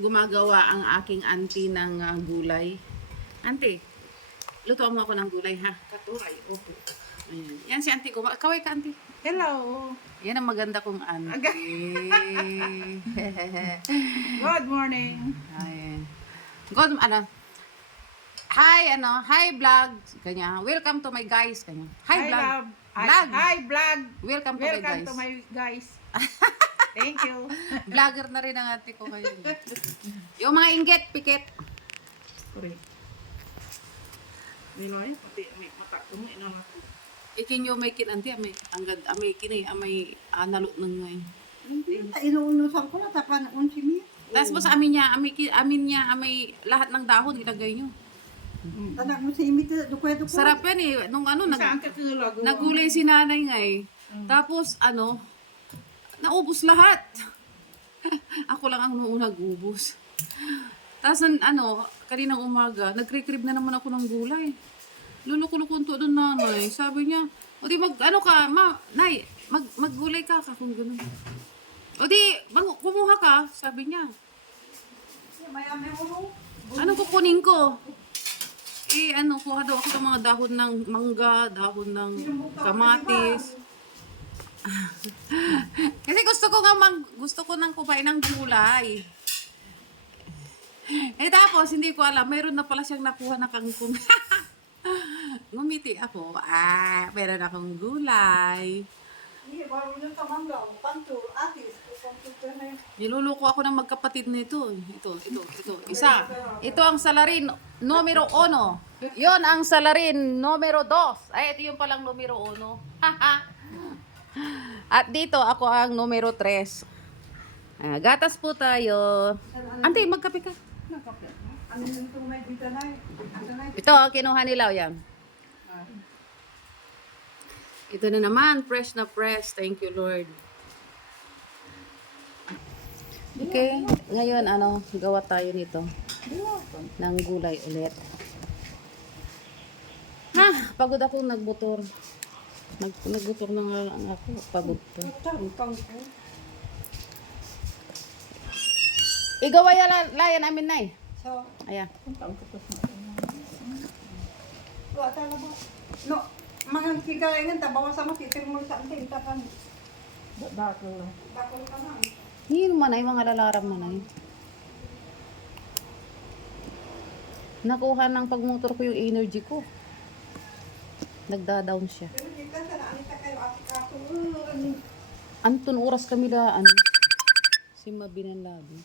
gumagawa ang aking auntie ng gulay. Auntie, lutuan mo ako ng gulay ha. Katuray, opo. Ayan. Yan si auntie ko. Kaway ka auntie. Hello. Yan ang maganda kong auntie. Good morning. Ayan. Good, hi vlog. Kanya. Welcome to my guys. Kanya. Hi vlog. Love. Vlog. Hi, vlog. Welcome to my Welcome guys. to my guys. Thank you. Vlogger na rin ang ate ko ngayon. Yung mga inggit, pikit. Sorry. Ninoy, pati may mata ko mo ina ako. Ikin yung may kinanti, anggad, amay kinay, amay nalo ng ngayon. Inuunusan ko na tapan ng unsi niya. Tapos sa amin niya, amay lahat ng dahon ilagay nyo. Tanak mo sa imit, dukway-dukway. Sarap yan eh. Nung Saan ka kulag? nagulay si nanay nga eh. Tapos naubos lahat. Ako lang ang noong nag-ubos. Tapos kaninang umaga, nagre-crib na naman ako ng gulay. Luluko-lukunto doon nanay. Sabi niya, o di nay, maggulay ka kung gano'n. O di, kumuha ka, sabi niya. Mayami ulo. Ano kukunin ko? Kuha daw ako ng mga dahon ng mangga, dahon ng kamatis. Kasi gusto ko nang kumain ng gulay. Tapos hindi ko alam, mayroon na pala siyang nakuha na kangkong. Ngumiti ako, meron akong gulay. Niluluko ako ng magkapatid nito. Ito. Isa. Ito ang salarin numero 1. Yon ang salarin numero 2. Ay, ito yung palang numero 1. At dito ako ang numero 3. Gatas po tayo. Ante, magkape ka. Ano nito may bitanay? Ito, kinuha nila yan. Ito na naman, fresh na fresh. Thank you, Lord. Okay, ngayon gawa tayo nito ng gulay ulit. Pagod ako nagbutor. Nagbutor na nga lang ako. Pagod to. Igawa layan amin, Nay. So, Ayan. wala ba? No, mga kigalingan tabawa sa matitir mo sa atin tapan. Bakit lang. Bakit ka na? Yun man ay mga lalaram man ay. Nakuha ng pagmotor ko yung energy ko. Nagda-down siya. Pero dito sa naanita kayo ati kaso. Anton oras kami daan. Si Mabinang Labi.